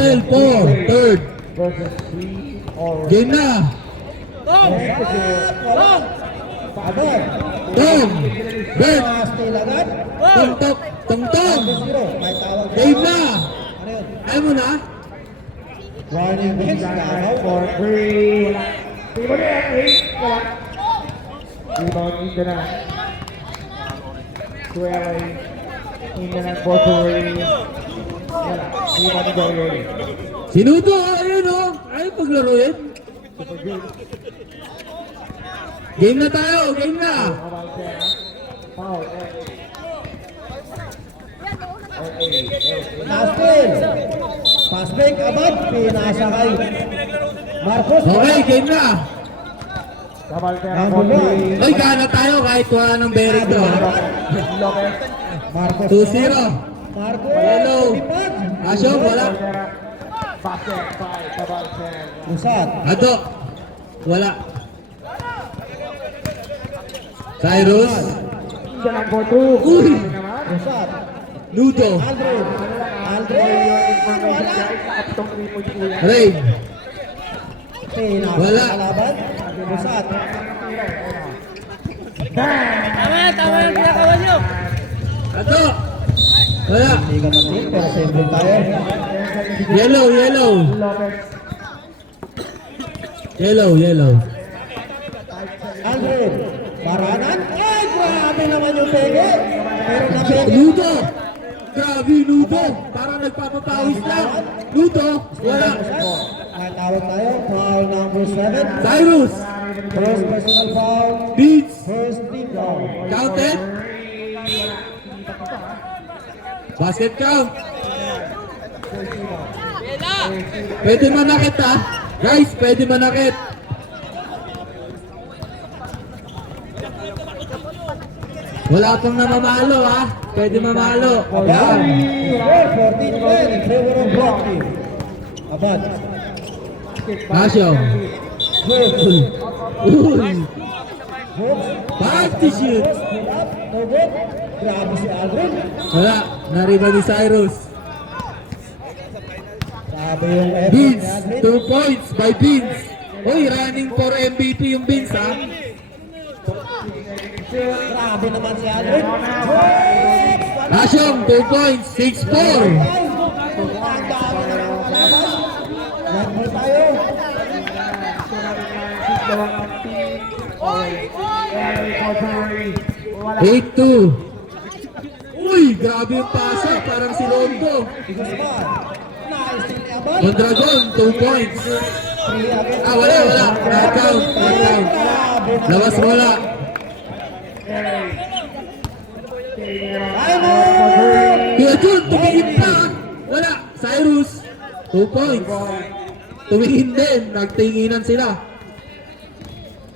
Battle for third. versus 3 or Game na. Agad. Tom. Bet. Steal agad. Tungtok. Tungtong. 0. May tawag. Game na. Ano yun? Ayaw mo na? Running bench. Laraw. for 3. Rebound yan, 8. Wala. Rebound into na. 12. Into na for 3. Wala. Rebound to Doyle. Sinuto. Ayun o. Ayaw paglaro yan. Super good. Game na tayo. Game na. Foul. Last steal. Pass break. Abad. Pinasa kay Marcos. Okay, game na. Cabaltera for 3. Ay, gana tayo kahit wala ng bearing to. Lopez. Marcos. 2-0. Marcos. Hello. Lipad. Asyo, wala. Basket by Cabaltera. Usat. Ato. Wala. Cyrus. Diyan ang for 2. Uy. Usat. Ludo. Aldrin. Aldrin. Wala. Ray. Pinasa Wala. kalaban. Usat. Tama yan, pinakawan nyo. Ato. Wala. Hindi ka natin, pero simple tayo. Yellow, yellow. Yellow, yellow. Aldrin. Baranan. Ay, grabe naman yung pege. Pero napege. Ludo. Grabe, Ludo. Parang nagpapapawis lang. Ludo. Wala. May tawag tayo. Foul number 7. Cyrus. First personal foul. Beats. First team foul. Counted. Basket count. Pwede manakit ha. Guys, pwede manakit. Wala pang namamalo ha. Pwede mamalo. Abad. Yan. 14-10 in favor of block team. Abad. Asyo. Hooks. Uy. Hooks. Party shoot. Pull up. No good. Grabe si Aldrin. Wala. Nariba ni Cyrus. Grabe yung effort Beans. ni Aldrin. 2 points by Beans. Uy, running for MVP yung Beans ha. Grabe naman si Aldrin. Hooks. Asyong, 2 points. 6-4. Ang dami na ng kalaban. Yan mo tayo. 8-2. Uy, grabe yung pasa. Parang si Rondo. Guzman. Nice steal ni Abad. Mondragon, 2 points. 3 against Ah, wala, wala. Knockout, knockout. Grabe naman. Lawas wala. Diamond! Kuya Jun, tumingin pa. Wala. Cyrus, 2 points. Tumingin din. Nagtinginan sila.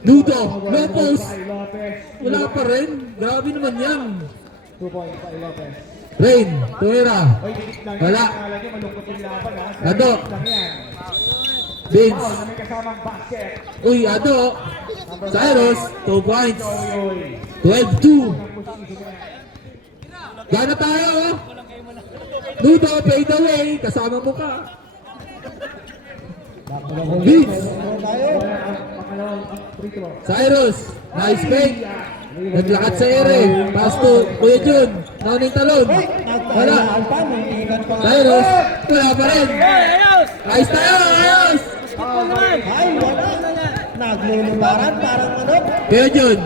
Ludo, no post. Wala pa rin. Grabe naman yan. 2 points by Lopez. Rain, Tuera. Wala. Ado. Vince. May kasamang basket. Uy, Ado. Cyrus, 2 points. 12-2. Gana tayo, oh. Ludo, fade away. Kasama mo ka. Vince. Cyrus, nice fake. Naglakad sa ere. Pass to Kuya Jun. Nauning talon. Wala. Cyrus, wala pa rin. Ayos tayo, ayos. Ay, wala. Naglulubaran parang ano. Kuya Jun.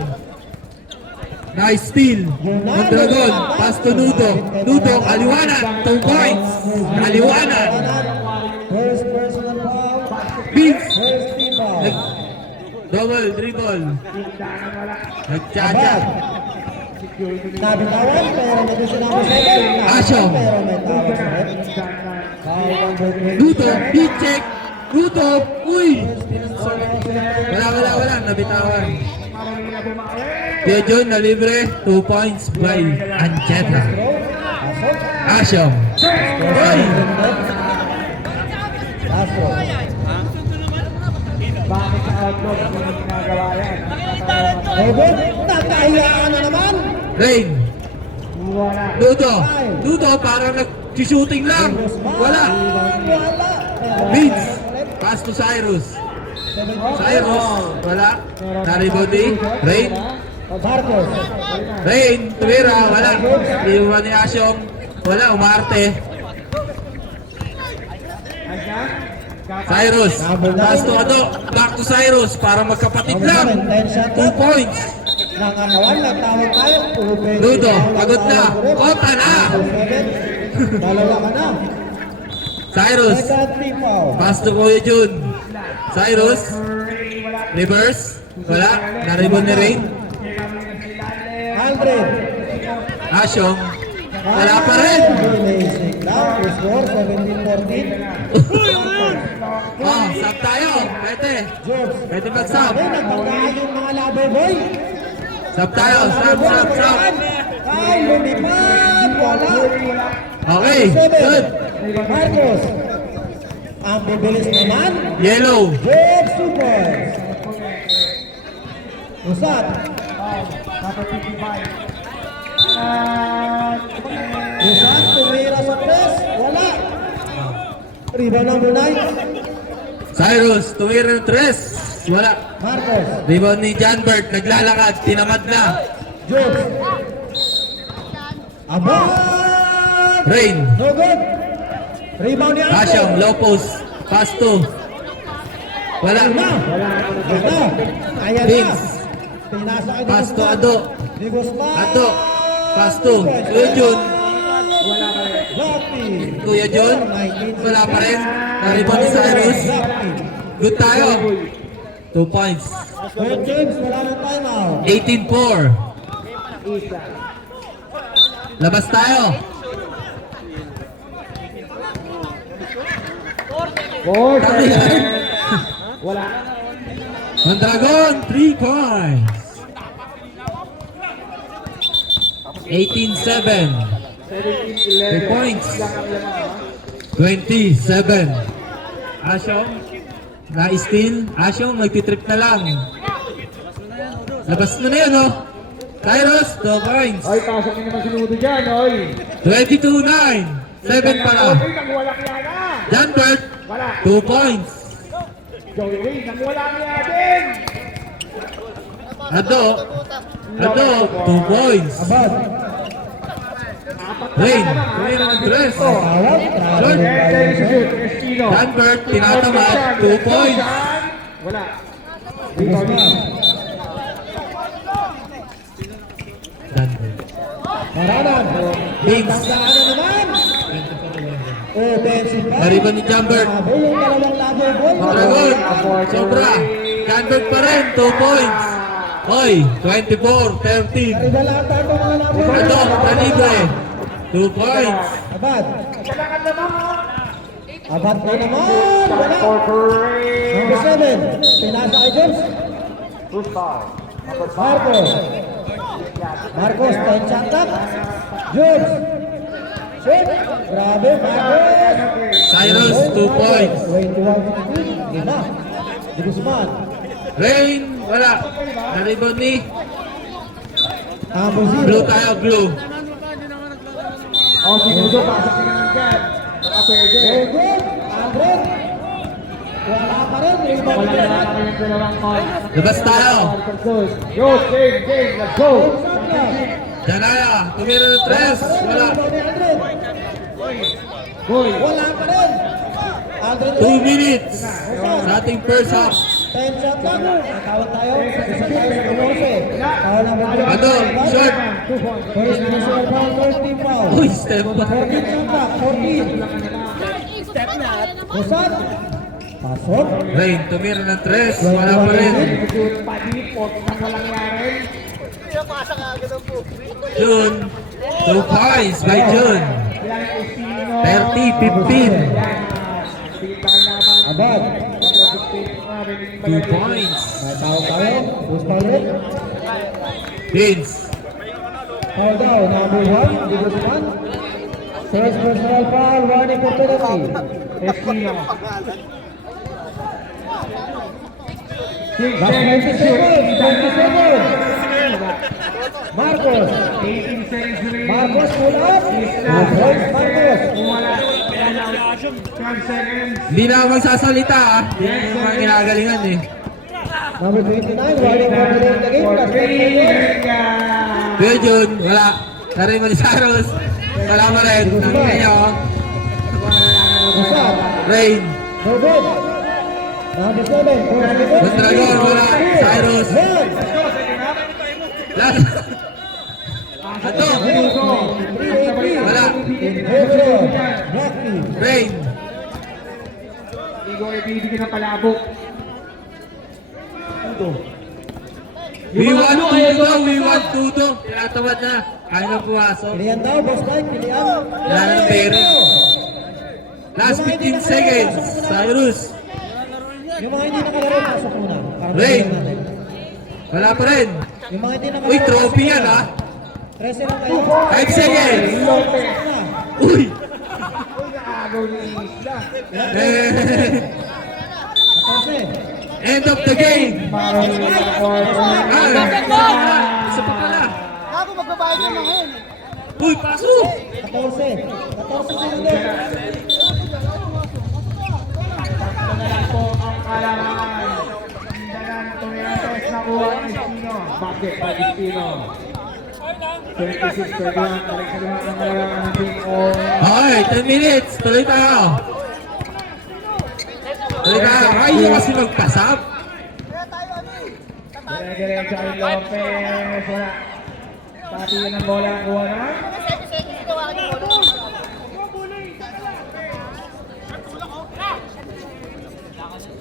Nice steal. Mondragon. Pass to Nudo. Nudo, kaliwanag. 2 points. Kaliwanag. First personal foul. Vince. First team foul. Double dribble. Abad. Nagtsatsa. Nabitawan pero hindi siya number 7. Asyo. Pero may tawag sa red. Foul number 20. Nudo, beat check. Nudo, uy. Wala. Nabitawan. Kuya Jun na libre. 2 points by Ancheta. Pasok. Asyo. Uy. Castro. Bakit sa outlook hindi ginagawa yan? Robert. Nakahiyaan na naman. Rain. Wala. Nudo. Nudo, parang nag-shooting lang. Wala. Wala. Vince. Pass to Cyrus. Cyrus. Wala. Na-rebound ni Rain. Marcos. Rain. Tumira. Wala. Iwan ni Asyong. Wala. Umarte. Cyrus. Pass to Ado. Back to Cyrus. Para magkapatid lang. 2 points. Nangangawan, nagtawag tayo. Ludo. Pagod na. Kota na. Dalawa ka na. Cyrus. Second team foul. Pass to Kuya Jun. Cyrus. Reverse. Wala. Na-rebound ni Rain. Aldrin. Asyong. Wala pa rin. Basic lang. Score 17-14. Oh, sub tayo. Pwede. Jobs. Pwede mag-sub. Sabi, nagpagkaan yung mga laboy boy. Sub tayo. Sub, sub, sub. Ay, lumipad. Wala. Okay. Good. Marcos. Ang bibilis naman. Yellow. Jobs Super. Usap. Usap, tumira sa press. Wala. Rebound ng Brunei. Cyrus. Tumira ng tres. Wala. Marcos. Rebound ni John Bert. Naglalakad. Tinamad na. Jobs. Abot. Rain. No good. Rebound ni Alto. Asyong. Low post. Pass to. Wala. Na. Ganda. Ayan na. Vince. Pinasa kay Pass to Guzman. Ado. Di Guzman. Ado. Pass to Kuya Jun. Zappi. Kuya Jun. Wala pa rin. Na-rebound ni Cyrus. Zappi. Good tayo. 2 points. Good James, wala ng timeout. 18-4. Labas tayo. Wala. Mondragon, 3 points. 18-7. 2 points. 27. Asyong, na-steal. Asyong, nagtitrip na lang. Labas mo na yun, oh. Cyrus, 2 points. Ay, pasok na naman si Ludo dyan, oy. 22-9. 7 para. Oy, nangwala kaya na. John Bert, Wala. 2 points. Joey Ray, nangwala kaya din. Ado, 2 points. Abad. Rain, tumira ng dress. Tawag. Lord. Ready to shoot, Estino. John Bert, tinatamad, 2 points. Wala. Di Guzman. John Bert. Paranan. Vince. Tandaan na naman. Offensive foul. Nariban ni John Bert. Sabi yung dalawang laboy boy. Mondragon, sobra. John Bert pa rin, 2 points. Hoy, 24-13. Karibala ang tayo mga laboy boy. Ado, nalibre. 2 points. Abad. Wala ka naman, ha? Abad na naman. Wala. Number 7. Pinasa kay James. Marcos. Marcos, 10 shot clock. James. Shoot. Grabe, Marcos. Cyrus, 2 points. 21-15. Gina. Di Guzman. Rain, wala. Nariban ni Abo Blue 0. tayo, Blue. O, si Ludo, pasok na naman dyan. Baka pwede. Very good. Andres. Wala pa rin. Rebound Wala ni na James. kami yung dalawang call. Labas tayo. Yo, game, let's go. Janaya, tumira ng tres. Wala. Rebound ni Andres. Boy. Wala pa rin. Andres. 2 minutes sa ating first half. 10 shot lang. Tawag tayo. Isa tayo sa 11. Tawag ng Ado, short. First national foul, first team foul. Uy, step back. 14 shot clock, 14. Usap. Pasok. Rain, tumira ng tres. Wala pa rin. Shoot, padipot, nang walang yari. June, 2 points by June. Yan, Estino. 30-15. Tingnan naman. Abad. 2 points. May tawag tayo. Who's foul rin? Vince, Foul daw. Number 1. Di Guzman. First personal foul. Warning for penalty. Estino. Last 20 seconds. 20 seconds. Marcos. 18 seconds remaining. Marcos pull up. 2 points Marcos. Wala. 12 seconds. Hindi na ako magsasalita ah. Yan yung mga ginagalingan eh. Number 29, warning for delay in the game. Last 10 seconds. Kuya Jun, wala. Narin Malisaros. Wala mo rin. Nangingay niya oh. Usap. Rain. No good. Number 7, Mondragon, wala. Cyrus. Last. Ato. Wala. Rain. Igo ay bibigyan ng palabok. We want Tudo. We want Tudo. Tinatamad na. Kaya na pumasok. Pilihan daw, boss Mike. Pilihan. Wala ng pera. Last 15 seconds. Cyrus. Yung mga hindi nakalaro, pasok muna. Para Rain. mabilisan natin. Wala pa rin. Yung mga hindi nakalaro, Uy, trophy pasok yan muna. ah. 13 lang kayo. 5 seconds. Pasok muna. Uy. Uy, nakagaw ni Isla. Eh, 14. End of the game. Maroon na quarter. Isa pa pala. Ako magbabayad ng mga yun. Uy, pasok. 14. 14 segundo. Tatlo na lang po ang kalamangan. Sindalan Tomirantes nakuha ni Espino. Bakit pa Espino? 26-31. Balik sa lumat ng kalamangan ng Team Orange. Okay, 10 minutes. Tuloy tayo. Tuloy tayo. Ay, yung kasi magpasap. Dire-diretso ay Lopez. Wala. Patigan ng bola ang kuha na.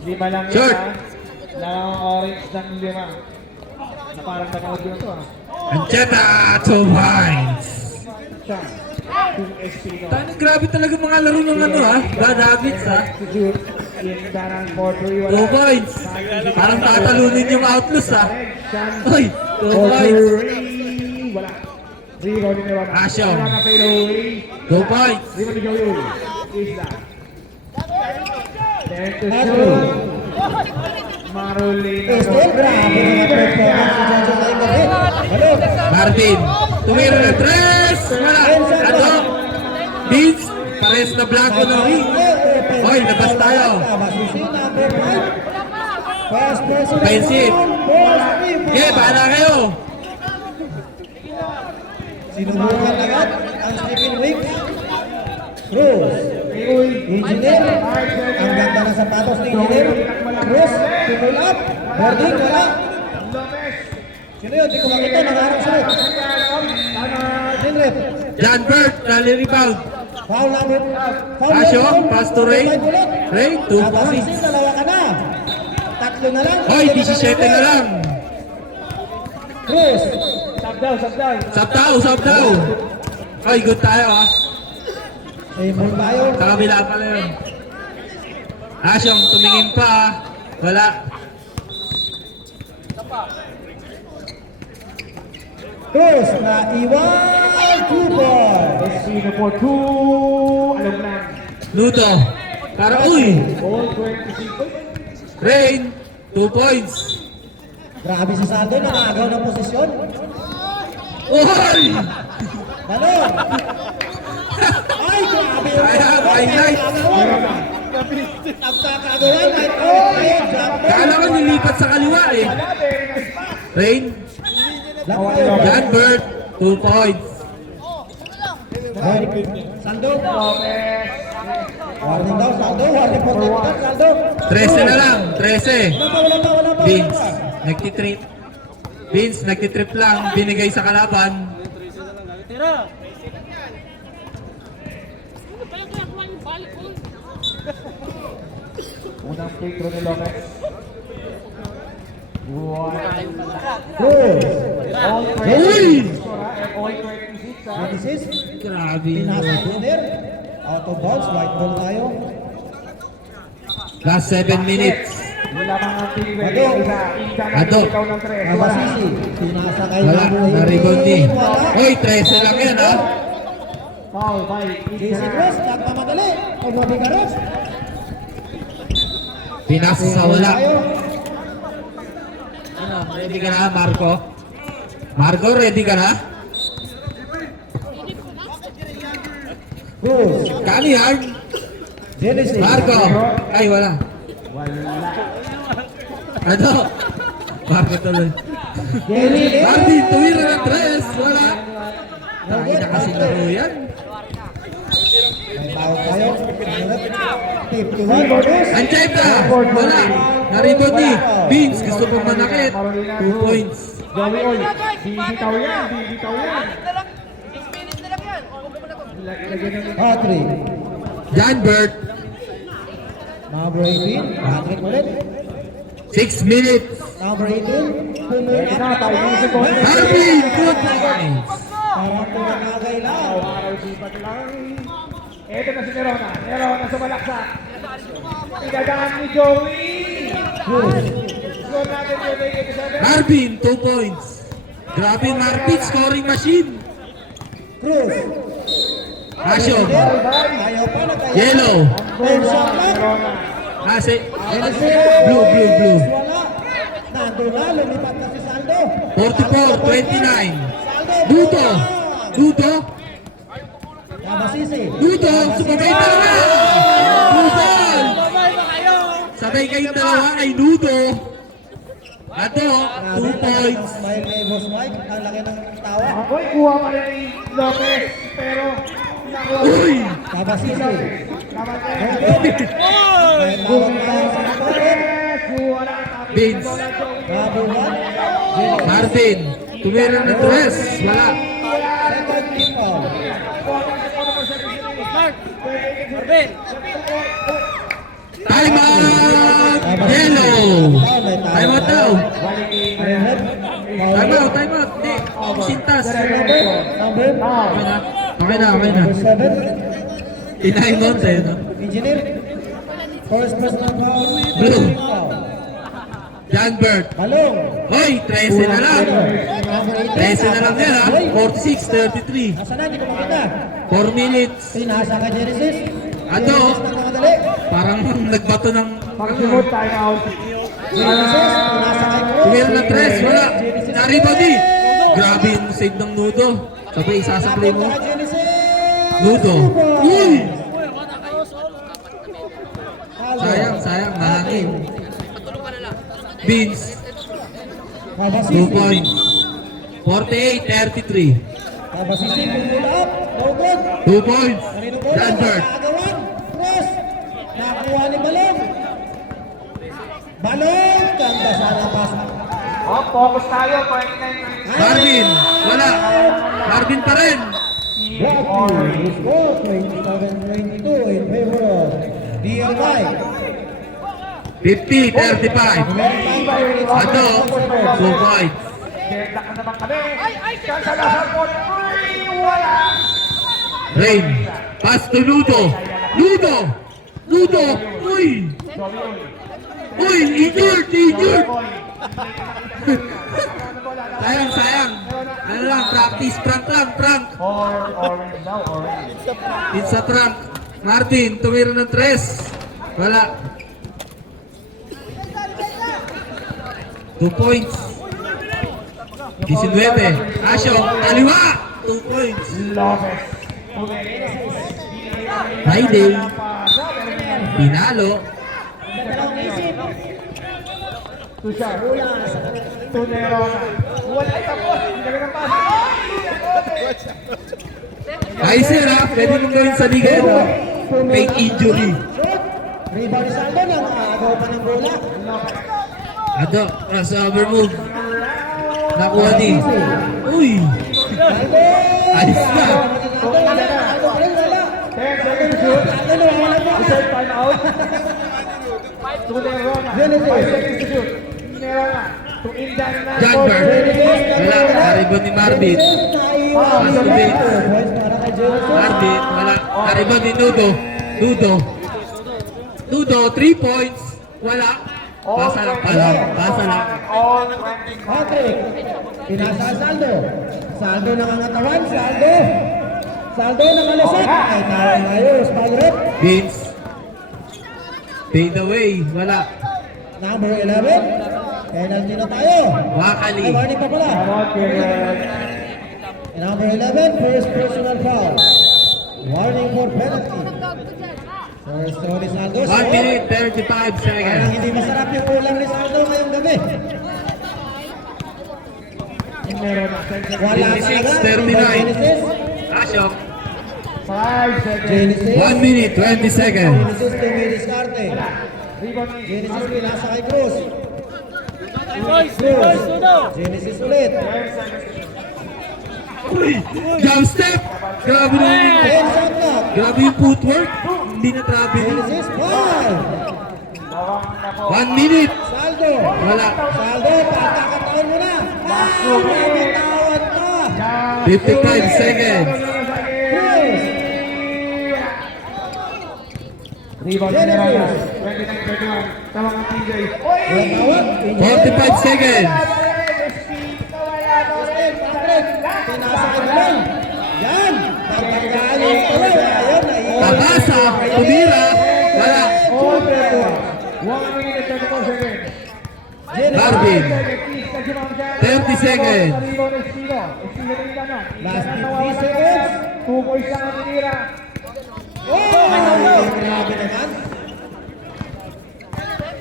Lima lang Short. yun, lang ang orange ng lima. Na parang nanood yun ito ah. Ancheta, 2 points. Siya. Kung Espino. Tani, grabe talaga mga laro ng ano ha. Bad habits ha. Substitute. Yung darang 4-3 wala. 2 points. Parang tatalunin yung outloos ha. Chance. Uy, 2 points. 4-3. Wala. Rebound ni Rona. Asyon. Wala ka fadeaway. 2 points. Rebound ni Joel. Isla. 10 to Pass. 2. Marulina. Still, grabe mga performance ni Jojo ngayong gabi. Balon. Martin, tumira ng 3. Wala. Ano? Beats. Pares na blanco ng ring. Hoy, labas tayo. Masusi, number 5. First person. Offensive. Okay, bahala kayo. Sinubukan agad ang Stephen Wicks. Cruz. Engineer. Ang ganda ng sapatos ni Engineer. Cruz. Pull up. Boarding. Wala. Sino yun? Di ko makita. Nakaharap sa rin. Dinrep. John Burt, rally rebound. Foul number. Foul Asyo, number. pass to Ray. Ray, 2 Abasisin, points. dalawa ka na. Tatlo na lang. Hoy, 17 na lang. Cruz. Sub daw. Hoy, good tayo ha. Same ball tayo. Sa kabila pala yun. Asyong, tumingin pa ha. Wala. Cruz na iwan. 2 ball. Espino for 2. Alam na. Luto. Para, uy. All 25. Rain, 2 points. Grabe si Sando. Nakagaw ng posisyon. Uy! Balon. Ay, grabe yung Kaya, highlight. Nagkakagawan. Ay, jumper. Kala ko nilipat sa kaliwa eh. Rain, John Burt, 2 points. Sando. Warning daw, Sando. Warning for the Sando. 13 na lang, 13. Wala pa. Vince, nagtitrip. Vince, nagtitrip lang, binigay sa kalaban. Unang free throw ni Lopez. Cruz. All Uy! 26. All 26 ah. 26. Grabe. Pinasa engineer. Out of bounds. White ball tayo. Last 7 minutes. Wala mga team. Ado. Isa. Ika na Ado. ikaw ng 3. Wala. Abasisi. Pinasa kay Wala, na-rebound ni. Wala. Hoy, 13 lang yan ha. Foul by JC Ika. Cruz. Nagpamadali. Pag mabigaros. Pinasa sa wala. Tayo. Ano, ready ka na, Marco? Marco, ready ka na? Cruz. Kani yan? Genesis. Marco. Ay, wala. Wala. Ano? Marco tuloy. Genesis. Marvin, tumira ng 3. Wala. Tayo na kasi laro yan. May tawag tayo. 51 bonus. Andiyan na. Wala. Narito ni Vince. Gusto pong manakit. 2 points. Joey, oy. Bibitaw yan. Bibitaw yan. 6 minutes na lang yan. O, huwag mo na to. Lagyan ng Patrick. John Bert. Number 18. Patrick ulit. 6 minutes. Number 18. Pumunta na, tayo din sa bonus. Marvin, 2 points. Parang tumagagaylaw. Araw-sipat lang. Ito na si Nerona. Nerona sa malaksa. Idadaan ni Joey. Score natin yung 87. Marvin, 2 points. Grabe, Marvin, scoring machine. Cruz. Asyo. Ayaw pa na kaya. Yellow. Third shot lang. Nerona. Kasi, Genesis. blue. Wala. Nandun na. Lumipat na si Saldo. 44-29. Saldo. Dudo. Dudo. Kabasisi. Dudo. Sumabay talaga. Dudo. Sabay kayong dalawa ay Dudo. Ato, 2 points. Dahil kay Boss Mike, ang laki ng tawa. Ako'y kuha pa rin ni Lopez. Pero, nakuha. Uy! Kabasisi. Naman May eh. tawag tayo sa kapalit. Kuha na. Vince. Rabuhan. Marvin. Tumira ng 3. Wala. Second team foul. Time out! Yellow! Time out daw. Time out. Hindi. Sintas. Number Okay na. number 7. Time out eh, no? Engineer. First personal foul. Blue. Foul. John Bert. Balong. Hoy, 13 na lang. Number 13 na lang yan ha. 46-33. Nasa na, hindi ko makita. 4 minutes. Pinasa ka Genesis. Ano? Genesis na namadali. Parang nagbato ng... Pag-simot time out. Genesis, pinasa kay Cruz. Tumira ng 3. Wala. Nariba di. Grabe yung save ng Nudo. Sabay, isasaplay mo. Napunta ka, Genesis. Nudo. Uy! Foul. Sayang. Mahangin. Vince. 2 Kabasisi. points. 48-33. Kabasisi, pull up. No good. 2 points. Kanino bola? John Bert. Nakagawan. Cross. Nakuha ni Balong. Balong. Ganda sana pas. Oh, focus tayo. 29 Marvin. Wala. Marvin pa rin. Rocky. Score 27-22 in favor of DLY. 50-35. Ano? 2 points. Benta ka naman kami. Kansalasan po. Wala. Rain. Pass to Nudo. Nudo. Uy. Uy, injured. Sayang. Ano lang, practice. Prank. Orange daw, orange. It's a prank. Martin, tumira ng 3. Wala. 2 points. 19. Asyo, kaliwa. 2 points. Lopez. Friday. Pinalo. Tushar. Tunerona. Wala tapos. Hindi ka ng pass. Kaiser ha, pwede mong gawin sa liga ito. Fake injury. Rebound ni Saldo na nakagaw pa ng bola. Ado, crossover move. Nakuha ni. Uy! Saldo! Ayos na. Saldo pa rin, wala. 10 seconds shoot. Saldo na wala pa. Reserve time out. Tunerona. 5 seconds to shoot. Tunerona. To Indian na. John Bert. Wala, naribon ni Marvin. Naiwan. Pass to Vince. Boys, para kay Genesis. Marvin, wala. Naribon ni Nudo, 3 points. Wala. Pasa lang. All 20. Patrick. Pinasa ang Saldo. Saldo nangangatawan. Saldo nakalusot. Ay, ayos. Foul rep. Vince. Fade away. Wala. Number 11. Penalty na tayo. Wakali. Ay, warning pa pala. Number 11, first personal foul. Warning for penalty. So, First throw ni Saldo. 1 minute 35 Parang seconds. hindi masarap yung ulam ni Saldo ngayong gabi. Meron na. Wala 26, talaga. 39. Genesis. Ashok. 5 seconds. Genesis. 1 minute 20 seconds. Genesis tumidiskarte. Rebound ni Genesis pinasa kay Cruz. Cruz. Genesis ulit. Jump step. Grabe na yun. 10 shot clock. Grabe yung footwork. Hindi na travel yun. Genesis, foul. 1 minute. Saldo. Wala. Saldo, pagkakataon mo na. Bitawan ka. 55 seconds. Cruz. Rebound ni Rana. 29-31. Tama ka TJ. Walang tawag. 45 seconds. Pinasa ka naman. Yan. Pagkakalit tuloy. Ayun, naiwan. Tabasa. Tumira. Wala. 1 minute 34 seconds. Marvin. 30 seconds. Last 50 seconds. 2 points lang ang tinira. Oh! Grabe naman.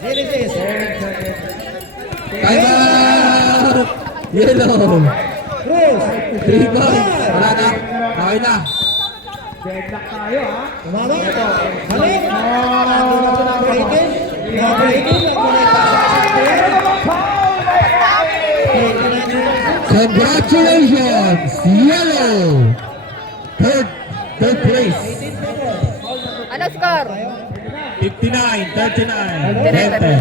Genesis. Time out. Yellow. Cruz. 3 points. Wala na. Okay na. Deadlock tayo ha. Tumama. Balik. Nandun na ito ng Brayden. Na Brayden. Nagmulay pa sa player. 29 minutes. Congratulations. Yellow. Third place. 18 seconds. Ano score? 59, 39. Director.